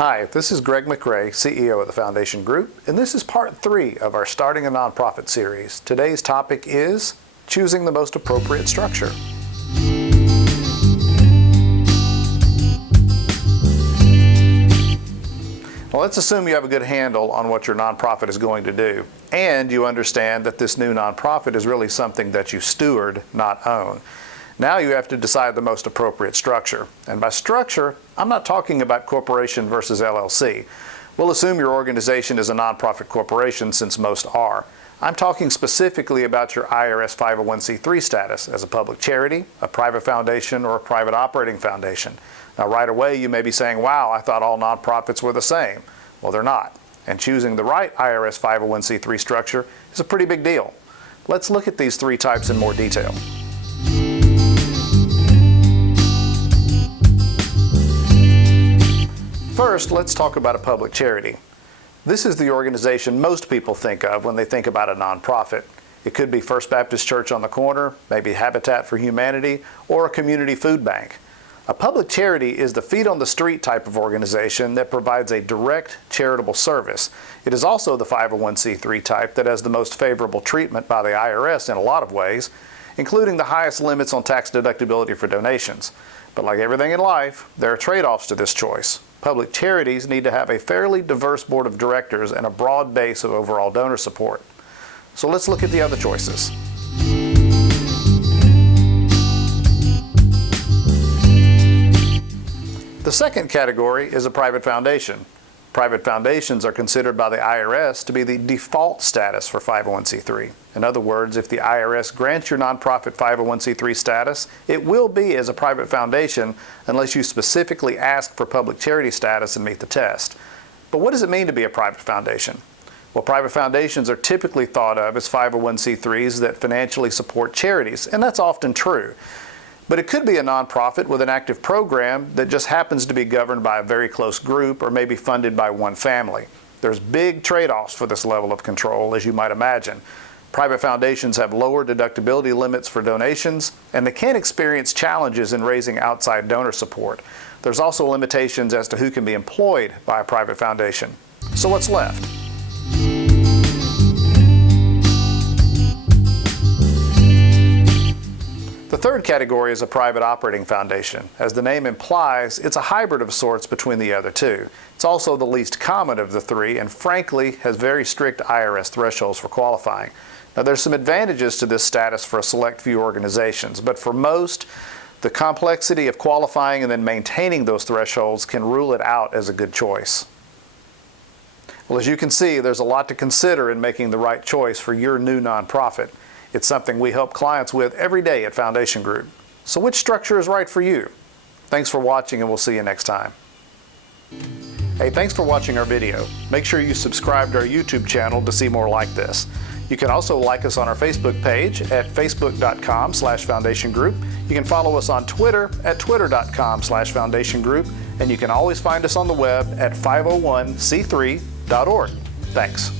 Hi, this is Greg McRae, CEO of the Foundation Group, and this is part 3 of our Starting a Nonprofit series. Today's topic is choosing the most appropriate structure. Well, let's assume you have a good handle on what your nonprofit is going to do, and you understand that this new nonprofit is really something that you steward, not own. Now you have to decide the most appropriate structure. And by structure, I'm not talking about corporation versus LLC. We'll assume your organization is a nonprofit corporation, since most are. I'm talking specifically about your IRS 501c3 status as a public charity, a private foundation, or a private operating foundation. Now right away you may be saying, wow, I thought all nonprofits were the same. Well, they're not. And choosing the right IRS 501c3 structure is a pretty big deal. Let's look at these 3 types in more detail. First, let's talk about a public charity. This is the organization most people think of when they think about a nonprofit. It could be First Baptist Church on the corner, maybe Habitat for Humanity, or a community food bank. A public charity is the feet-on-the-street type of organization that provides a direct charitable service. It is also the 501c3 type that has the most favorable treatment by the IRS in a lot of ways, including the highest limits on tax deductibility for donations. But like everything in life, there are trade-offs to this choice. Public charities need to have a fairly diverse board of directors and a broad base of overall donor support. So let's look at the other choices. The second category is a private foundation. Private foundations are considered by the IRS to be the default status for 501c3. In other words, if the IRS grants your nonprofit 501c3 status, it will be as a private foundation unless you specifically ask for public charity status and meet the test. But what does it mean to be a private foundation? Well, private foundations are typically thought of as 501c3s that financially support charities, and that's often true. But it could be a nonprofit with an active program that just happens to be governed by a very close group or maybe funded by one family. There's big trade-offs for this level of control, as you might imagine. Private foundations have lower deductibility limits for donations, and they can experience challenges in raising outside donor support. There's also limitations as to who can be employed by a private foundation. So what's left? The third category is a private operating foundation. As the name implies, it's a hybrid of sorts between the other two. It's also the least common of the 3 and frankly has very strict IRS thresholds for qualifying. Now there's some advantages to this status for a select few organizations, but for most, the complexity of qualifying and then maintaining those thresholds can rule it out as a good choice. Well, as you can see, there's a lot to consider in making the right choice for your new nonprofit. It's something we help clients with every day at Foundation Group. So which structure is right for you? Thanks for watching, and we'll see you next time. Hey, thanks for watching our video. Make sure you subscribe to our YouTube channel to see more like this. You can also like us on our Facebook page at facebook.com/Foundation Group. You can follow us on Twitter at twitter.com/Foundation Group, and you can always find us on the web at 501c3.org. Thanks.